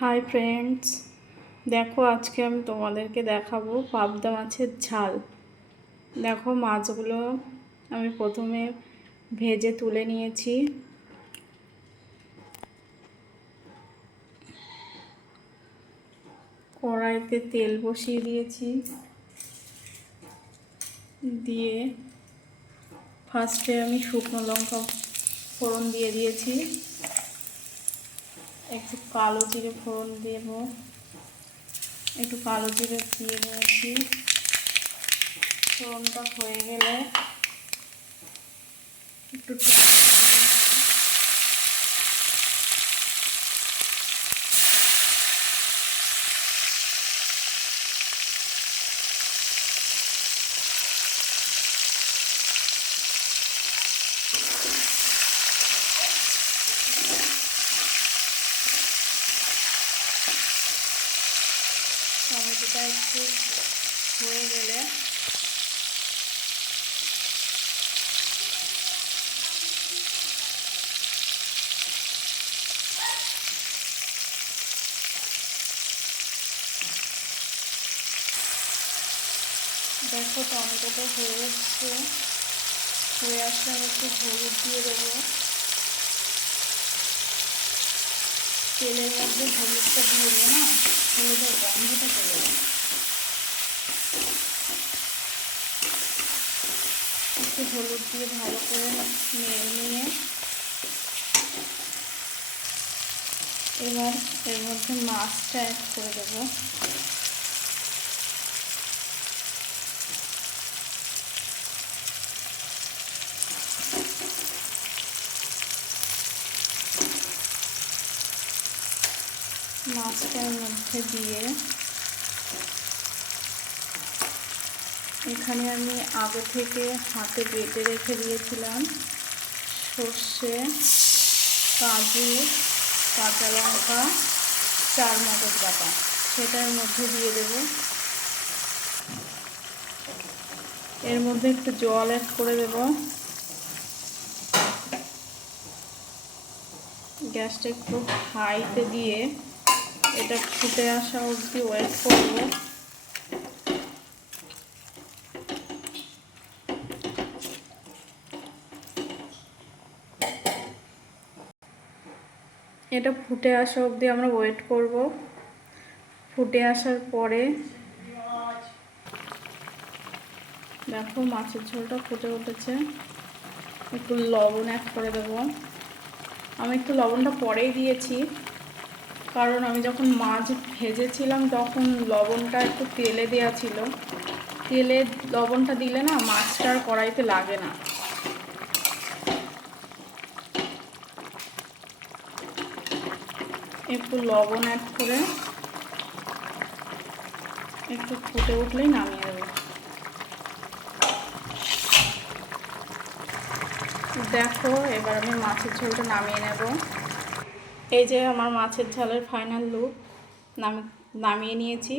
Hi friends দেখো, আজকে আমি তোমাদেরকে দেখাবো পাবদা মাছের ঝাল। দেখো, মাছগুলো আমি প্রথমে ভেজে তুলে নিয়েছি। কড়াইতে তেল বসিয়ে দিয়েছি। দিয়ে ফার্স্টে আমি শুকনো লঙ্কা ফোড়ন দিয়ে দিয়েছি। একটু কালো জিরে ফোড়ন দেব। একটু কালো জিরে দিয়ে নিয়েছি ফোড়নটা হয়ে গেলে একটু টমেটো দিয়ে দেব। টমেটোটা একটু হয়ে গেলে দেখো টমেটোটা হয়ে এসছে। হয়ে আসলে আমি একটু হলুদ দিয়ে দেবো। তেলের মধ্যে হলুদটা দিয়ে দেবো না? হলুদের গন্ধটা চলে যাবে। একটু হলুদ দিয়ে ভালো করে নেড়ে নিয়ে এবার এর মধ্যে মাছটা অ্যাড করে দেবো। মাছটার মধ্যে দিয়ে এখানে আমি আগে থেকে হাতে বেটে রেখে দিয়েছিলাম সর্ষে, কাজু, কাঁচা লঙ্কা, চার মগজ বাটা। সেটার মধ্যে দিয়ে দেব। এর মধ্যে একটু জল অ্যাড করে দেব। গ্যাসটা একটু হাইতে দিয়ে এটা ফুটে আসা অবধি ওয়েট করব। এটা ফুটে আসা অবধি আমরা ওয়েট করব। ফুটে আসার পরে দেখো মাছের ঝোলটা ফুটে উঠেছে। একটু লবণ অ্যাড করে দেবো। আমি একটু লবণটা পরেই দিয়েছি। কারণ আমি যখন মাছ ভেজেছিলাম তখন লবণটা একটু তেলে দেওয়া ছিল। তেলে লবণটা দিলে না মাছটা আর কড়াইতে লাগে না। একটু লবণ অ্যাড করে একটু ফুটে উঠলেই নামিয়ে দেবো। দেখো, এবার আমি মাছের ঝোলটা নামিয়ে নেব। এই যে আমার মাছের ঝালের ফাইনাল লুক নামি নামিয়ে নিয়েছি।